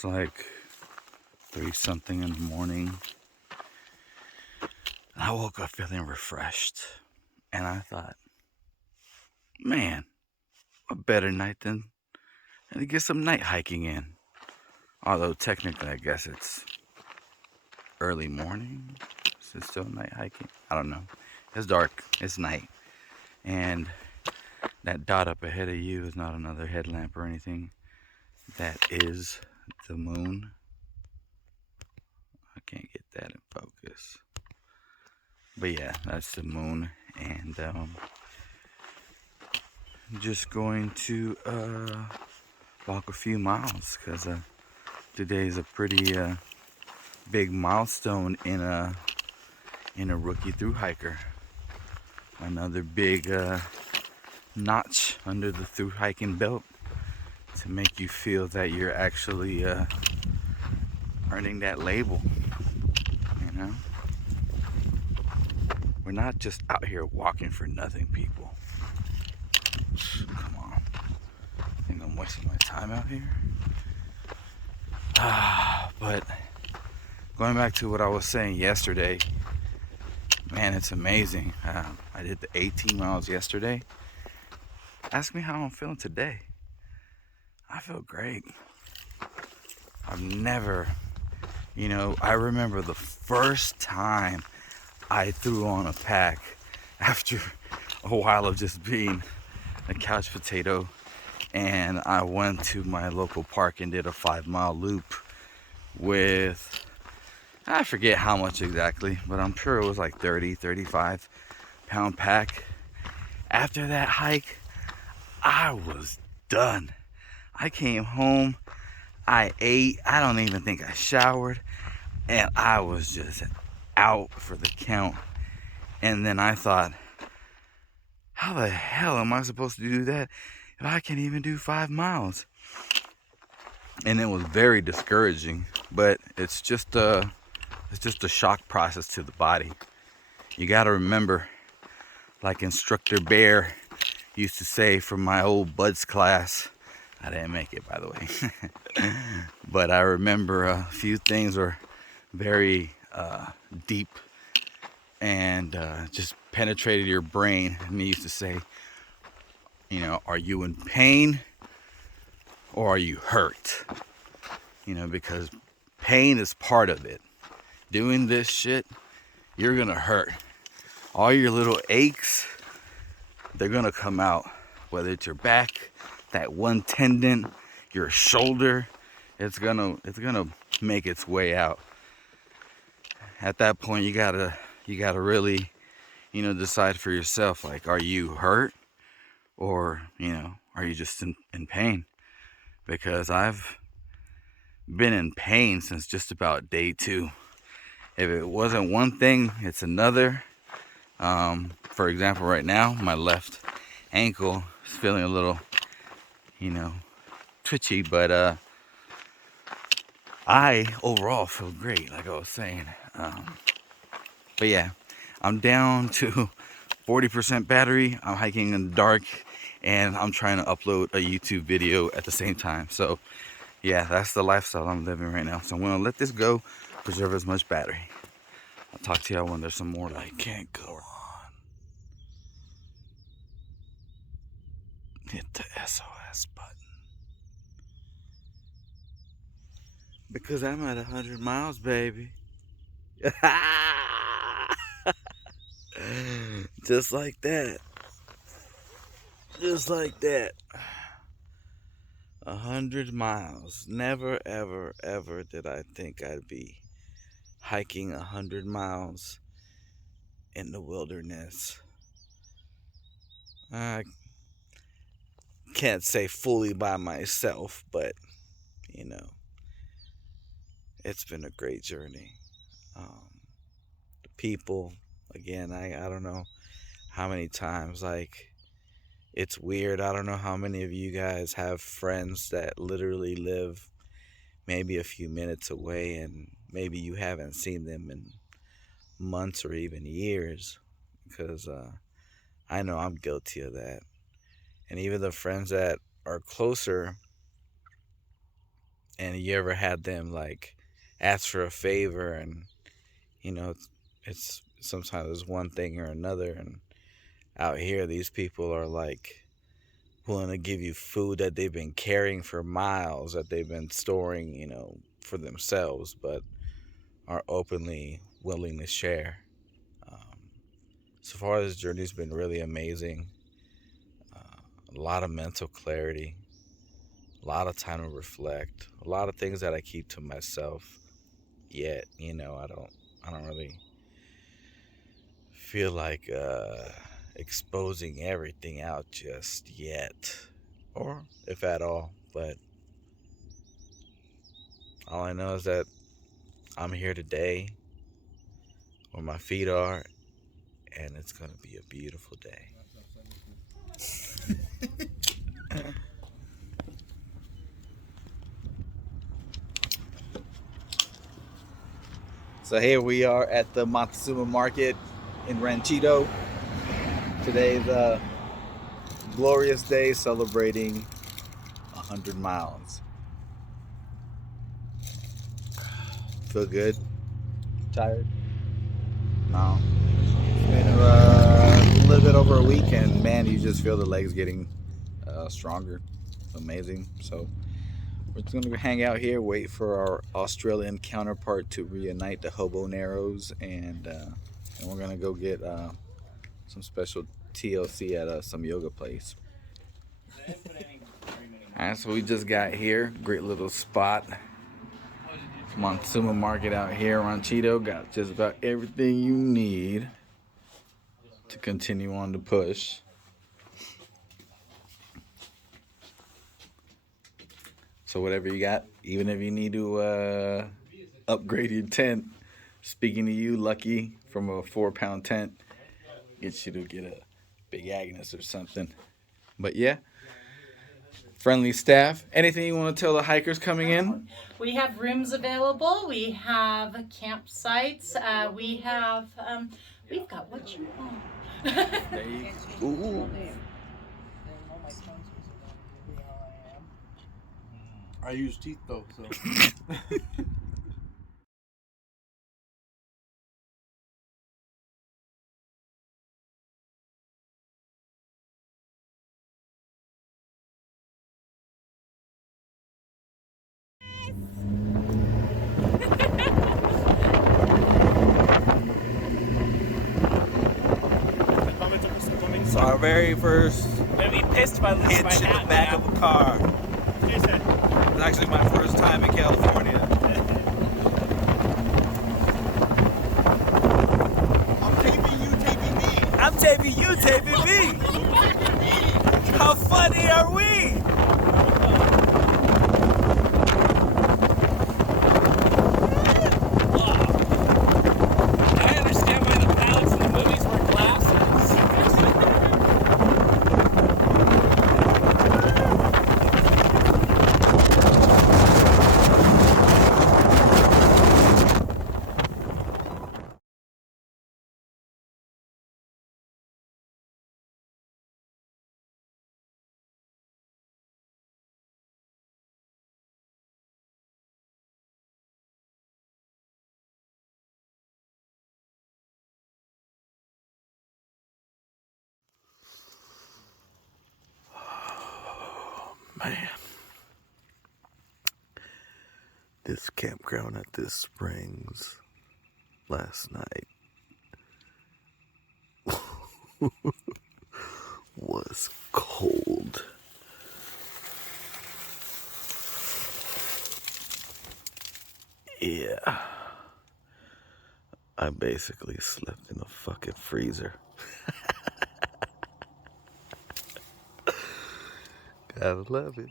It's like 3 something in the morning. I woke up feeling refreshed. And I thought, man, a better night than to get some night hiking in. Although technically, I guess it's early morning. Is it still night hiking? I don't know. It's dark. It's night. And that dot up ahead of you is not another headlamp or anything. That is the moon. I can't get that in focus. But yeah, that's the moon. And just going to walk a few miles because today is a pretty big milestone in a rookie through hiker. Another big notch under the through hiking belt to make you feel that you're actually earning that label. You know, we're not just out here walking for nothing, people. Come on, I think I'm wasting my time out here. But going back to what I was saying yesterday, man, it's amazing. I did the 18 miles yesterday. Ask me how I'm feeling today. I feel great. I've never, I remember the first time I threw on a pack after a while of just being a couch potato, and I went to my local park and did a 5-mile loop with, I forget how much exactly, but I'm sure it was like 35 pound pack. After that hike, I was done. I came home, I ate, I don't even think I showered, and I was just out for the count. And then I thought, how the hell am I supposed to do that if I can't even do 5 miles? And it was very discouraging, but it's just a shock process to the body. You got to remember, like Instructor Bear used to say from my old Buds class. I didn't make it, by the way. But I remember a few things were very deep and just penetrated your brain. And he used to say, are you in pain or are you hurt? Because pain is part of it. Doing this shit, you're gonna hurt. All your little aches, they're gonna come out. Whether it's your back, that one tendon, your shoulder, it's gonna make its way out. At that point, you gotta really, decide for yourself. Like, are you hurt, or are you just in pain? Because I've been in pain since just about day 2. If it wasn't one thing, it's another. For example, right now, my left ankle is feeling a little, twitchy, but I overall feel great, like I was saying. But yeah, I'm down to 40% battery. I'm hiking in the dark, and I'm trying to upload a YouTube video at the same time. So yeah, that's the lifestyle I'm living right now. So I'm gonna let this go, preserve as much battery. I'll talk to y'all when there's some more. I can't go on. Hit the SOS button. Because I'm at 100 miles, baby. Just like that. Just like that. 100 miles. Never, ever, ever did I think I'd be hiking 100 miles in the wilderness. I can't say fully by myself, but it's been a great journey. The people, again, I don't know how many times, like, it's weird. I don't know how many of you guys have friends that literally live maybe a few minutes away, and maybe you haven't seen them in months or even years, because I know I'm guilty of that. And even the friends that are closer, And you ever had them like ask for a favor, and you know it's sometimes it's one thing or another. And out here, these people are like willing to give you food that they've been carrying for miles, that they've been storing, for themselves, but are openly willing to share. Um, so far, this journey's been really amazing. A lot of mental clarity, a lot of time to reflect, a lot of things that I keep to myself. Yet, I don't really feel like exposing everything out just yet, or if at all. But all I know is that I'm here today where my feet are, and it's going to be a beautiful day. So here we are at the Montezuma Market in Ranchito. Today's a glorious day celebrating 100 miles. Feel good? Tired? No. It's been a little bit over a week, and man, you just feel the legs getting stronger. Amazing. So we're just gonna hang out here, wait for our Australian counterpart to reunite the Hobo Narrows, and we're gonna go get some special TLC at some yoga place. Alright, so we just got here. Great little spot. Montezuma Market out here, Ranchito. Got just about everything you need to continue on the push. So whatever you got, even if you need to upgrade your tent, speaking to you, Lucky, from a 4-pound tent, get you to get a big Agnes or something. But yeah, friendly staff. Anything you want to tell the hikers coming in? We have rooms available. We have campsites. We've got what you want. There you go. Ooh. I use teeth though, so. So our very first I'm gonna be pissed if I lose hitch my in hat the back now. of a car. Jason. It's actually my first time in California. I'm taping you, taping me. I'm taping you, taping me. How funny are we? I understand why the pilots in the movies wear glasses. Man, this campground at this Springs last night was cold. Yeah, I basically slept in a fucking freezer. Gotta love it.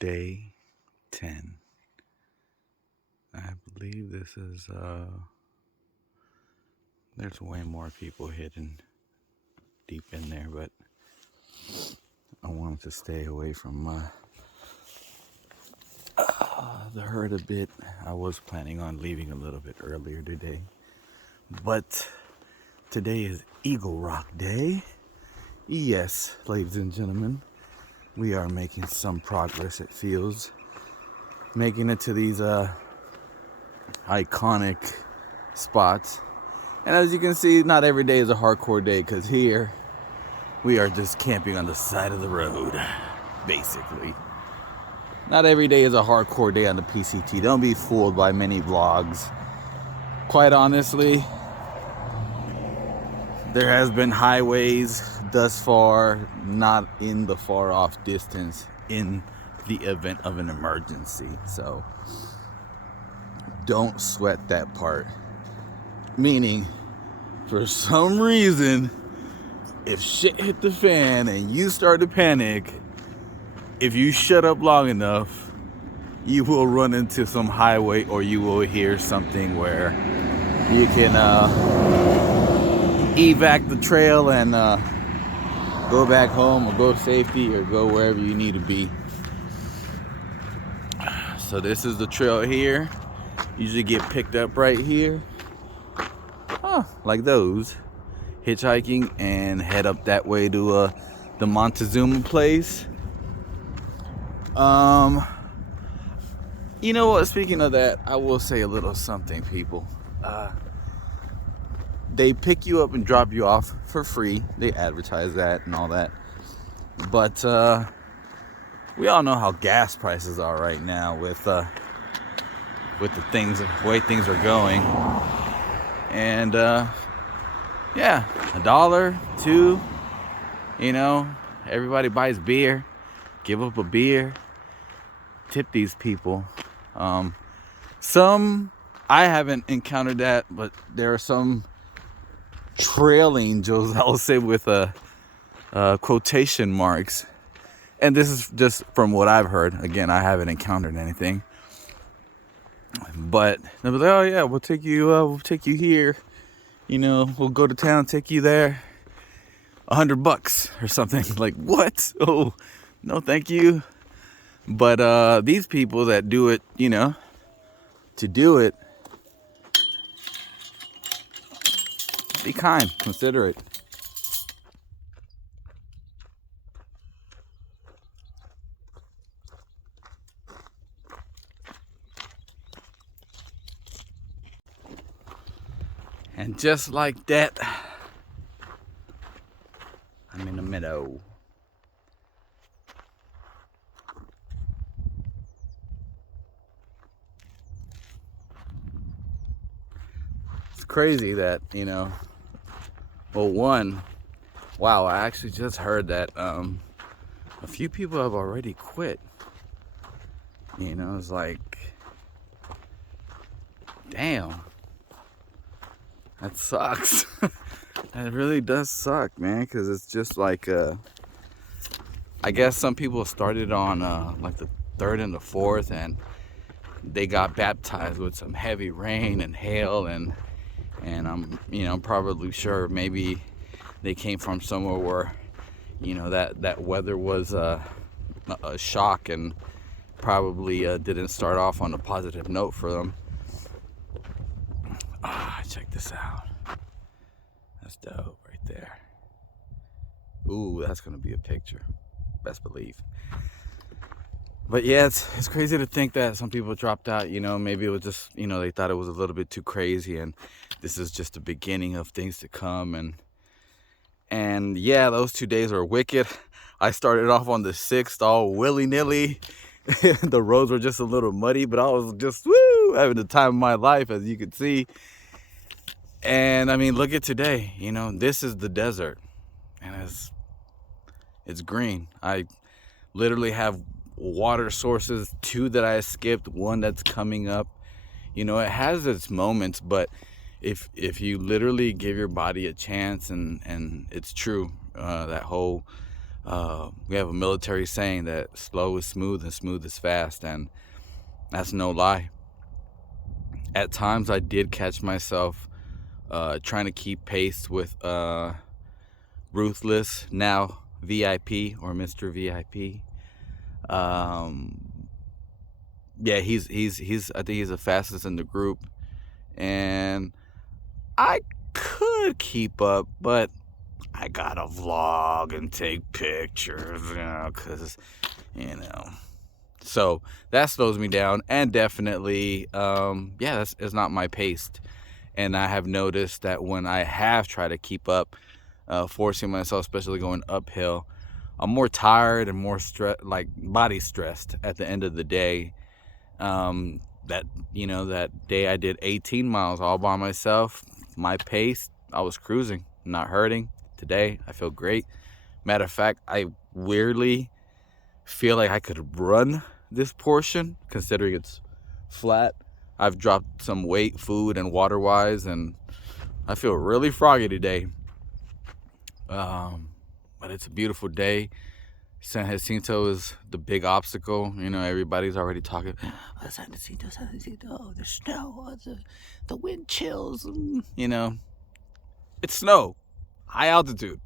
Day 10. I believe this is, there's way more people hidden deep in there, but I wanted to stay away from the herd a bit. I was planning on leaving a little bit earlier today, but today is Eagle Rock Day. Yes, ladies and gentlemen, we are making some progress, it feels. Making it to these iconic spots. And as you can see, not every day is a hardcore day, because here we are just camping on the side of the road, basically. Not every day is a hardcore day on the PCT. Don't be fooled by many vlogs. Quite honestly, there has been highways thus far, not in the far off distance, in the event of an emergency. So don't sweat that part. Meaning, for some reason, if shit hit the fan and you start to panic, if you shut up long enough, you will run into some highway, or you will hear something where you can evac the trail and go back home, or go to safety, or go wherever you need to be. So this is the trail here. Usually get picked up right here, like those, hitchhiking, and head up that way to the Montezuma place. You know what, speaking of that, I will say a little something, people. They pick you up and drop you off for free. They advertise that and all that. But we all know how gas prices are right now with the way things are going. And yeah, $1, $2, you know, everybody buys beer. Give up a beer. Tip these people. Some, I haven't encountered that, but there are some trail angels, I'll say with quotation marks. And this is just from what I've heard. Again, I haven't encountered anything. But they'll be like, oh yeah, we'll take you here. You know, we'll go to town, take you there. $100 or something. Like, what? Oh, no, thank you. But these people that do it, you know, to do it, be kind, considerate. And just like that, I'm in the meadow. It's crazy that, you know, well, wow, I actually just heard that a few people have already quit. You know, it's like, damn, that sucks. That really does suck, man, because it's just like, I guess some people started on like the 3rd and the 4th, and they got baptized with some heavy rain and hail, and I'm, you know, probably sure maybe they came from somewhere where, you know, that weather was a shock, and probably didn't start off on a positive note for them. Check this out. That's dope right there. Ooh, that's gonna be a picture, best believe. But yeah, it's crazy to think that some people dropped out. You know, maybe it was just, you know, they thought it was a little bit too crazy, and this is just the beginning of things to come. And yeah, those 2 days were wicked. I started off on the 6th all willy-nilly. The roads were just a little muddy, but I was just having the time of my life, as you can see. And I mean, look at today. You know, this is the desert, and it's green. I literally have water sources, 2 that I skipped, 1 that's coming up. You know, it has its moments, but if you literally give your body a chance, and it's true, that whole we have a military saying that slow is smooth and smooth is fast, and that's no lie. At times I did catch myself trying to keep pace with Ruthless, now VIP, or Mr. VIP. Yeah, he's I think he's the fastest in the group, and I could keep up, but I gotta vlog and take pictures, because, so that slows me down. And definitely, it's not my pace. And I have noticed that when I have tried to keep up, forcing myself, especially going uphill, I'm more tired and more like body stressed at the end of the day. That day I did 18 miles all by myself. My pace, I was cruising, not hurting. Today, I feel great. Matter of fact, I weirdly feel like I could run this portion, considering it's flat. I've dropped some weight, food and water-wise, and I feel really froggy today. But it's a beautiful day. San Jacinto is the big obstacle. Everybody's already talking. Oh, San Jacinto, the snow, the wind chills. It's snow, high altitude.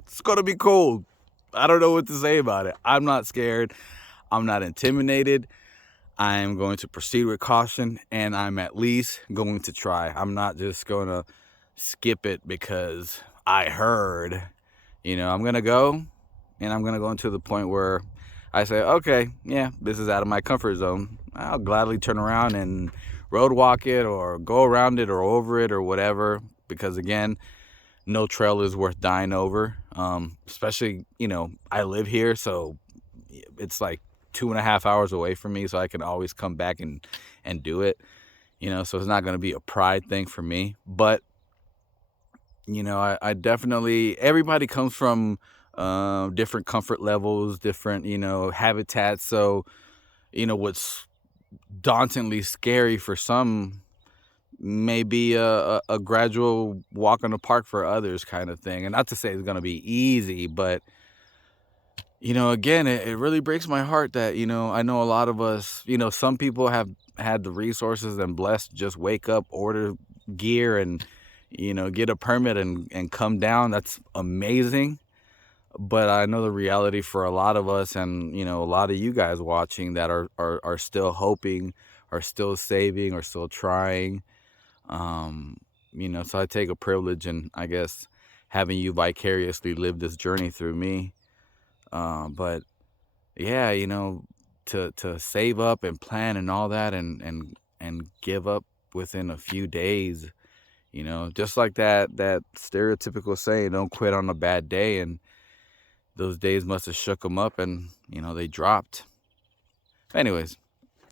It's gonna be cold. I don't know what to say about it. I'm not scared. I'm not intimidated. I am going to proceed with caution, and I'm at least going to try. I'm not just going to skip it because I heard. I'm going to go, and I'm going to go into the point where I say, okay, yeah, this is out of my comfort zone. I'll gladly turn around and road walk it or go around it or over it or whatever, because, again, no trail is worth dying over, especially, I live here, so it's like 2.5 hours away from me, so I can always come back and do it, so it's not going to be a pride thing for me. But I definitely, everybody comes from different comfort levels, different habitats, so what's dauntingly scary for some may be a gradual walk in the park for others, kind of thing. And not to say it's going to be easy, but again, it really breaks my heart that, I know a lot of us, some people have had the resources and blessed to just wake up, order gear and, get a permit and come down. That's amazing. But I know the reality for a lot of us and, a lot of you guys watching that are still hoping, are still saving, are still trying. So I take a privilege in, I guess, having you vicariously live this journey through me. But yeah, to save up and plan and all that and give up within a few days, just like that stereotypical saying, don't quit on a bad day. And those days must have shook them up and, they dropped. Anyways,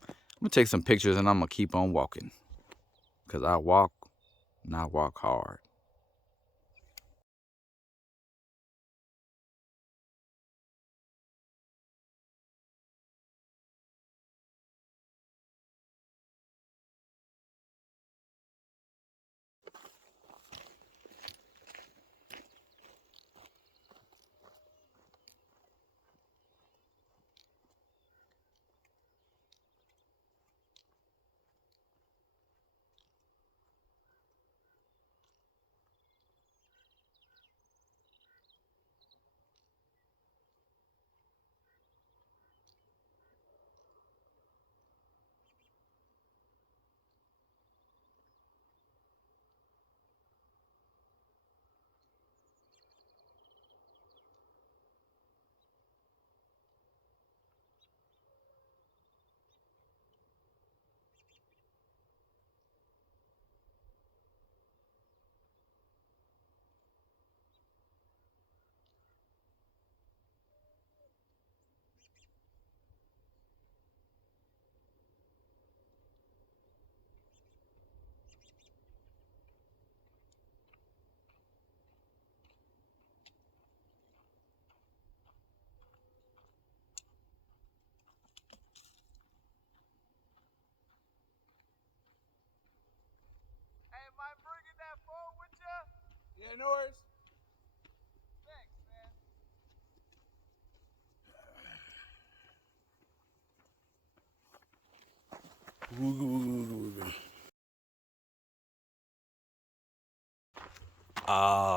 I'm gonna take some pictures and I'm gonna keep on walking, because I walk and I walk hard. Hey, mind bringing that phone with you? Yeah, no worries. Thanks, man.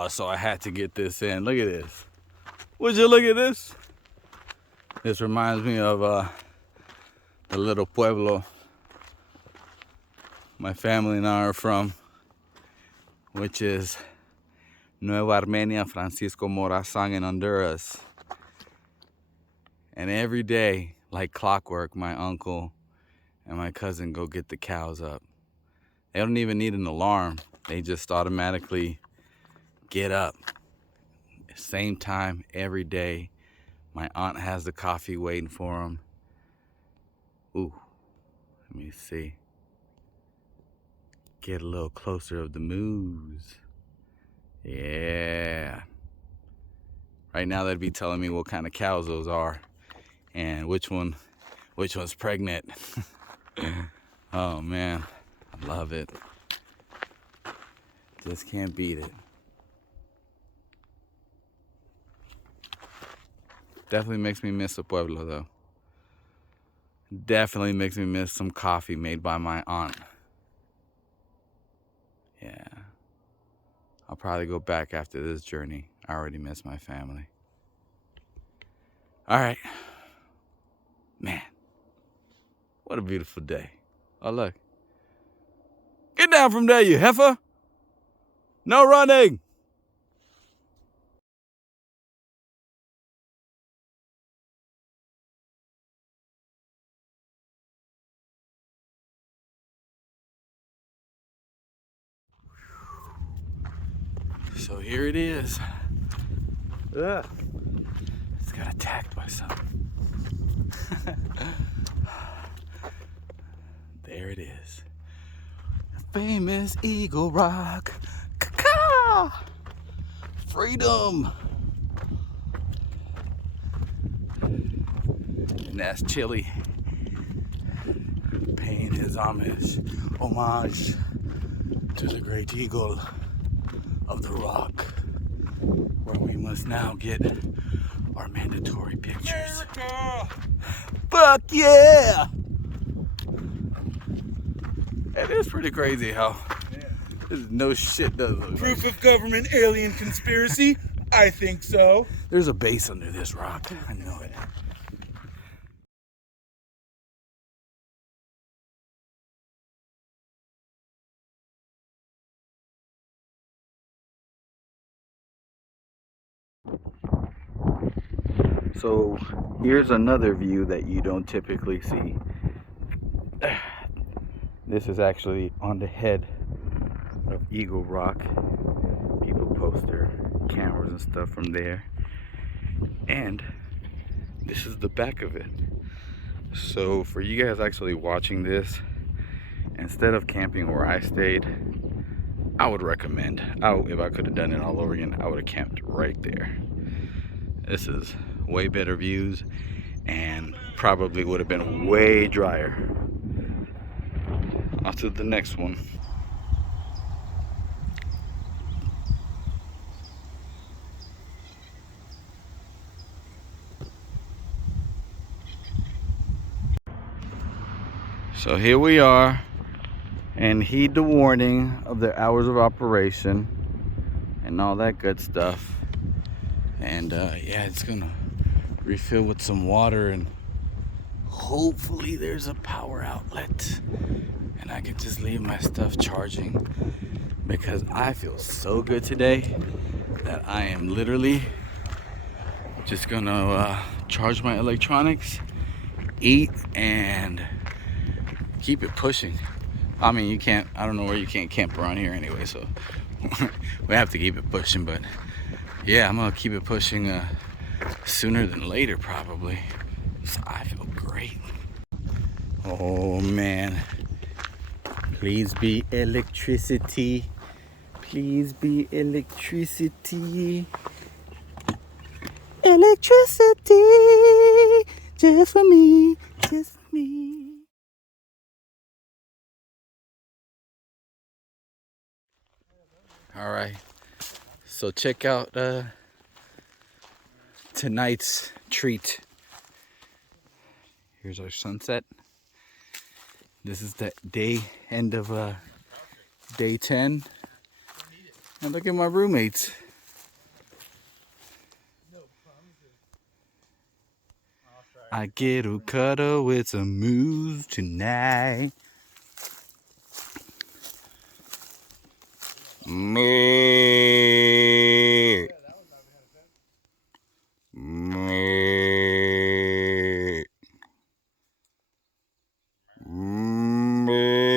So I had to get this in. Look at this. Would you look at this? This reminds me of the little pueblo my family and I are from, which is Nueva Armenia, Francisco Morazan in Honduras. And every day, like clockwork, my uncle and my cousin go get the cows up. They don't even need an alarm. They just automatically get up. Same time every day. My aunt has the coffee waiting for them. Ooh, let me see. Get a little closer of the moose. Yeah. Right now they'd be telling me what kind of cows those are and which one's pregnant. Oh man, I love it. Just can't beat it. Definitely makes me miss the pueblo though. Definitely makes me miss some coffee made by my aunt. Yeah. I'll probably go back after this journey. I already miss my family. All right. Man, what a beautiful day. Oh, look. Get down from there, you heifer. No running. So here it is. Ugh. It's got attacked by something. There it is. The famous Eagle Rock. Caw! Freedom. And that's Chili paying his homage to the great eagle of the rock, where we must now get our mandatory pictures. America! Fuck yeah! It is pretty crazy how there's no shit does look Proof like. of government alien conspiracy? I think so. There's a base under this rock. I know it. So here's another view that you don't typically see. This is actually on the head of Eagle Rock. People post their cameras and stuff from there. And this is the back of it. So for you guys actually watching this, instead of camping where I stayed, I would recommend, if I could have done it all over again, I would have camped right there. This is way better views and probably would have been way drier. On to the next one. So here we are, and heed the warning of the hours of operation and all that good stuff. And yeah, it's gonna refill with some water, and hopefully there's a power outlet and I can just leave my stuff charging, because I feel so good today that I am literally just gonna charge my electronics, eat, and keep it pushing. I mean, you can't, I don't know where you can't camp around here anyway, so we have to keep it pushing. But yeah, I'm gonna keep it pushing sooner than later probably. So I feel great. Oh man, please be electricity. Please be electricity. Electricity, just for me, just for me. All right, so check out tonight's treat. Here's our sunset. This is the end of day 10. And look at my roommates. I get to cuddle with some moose tonight. Moo. Moo. Moo.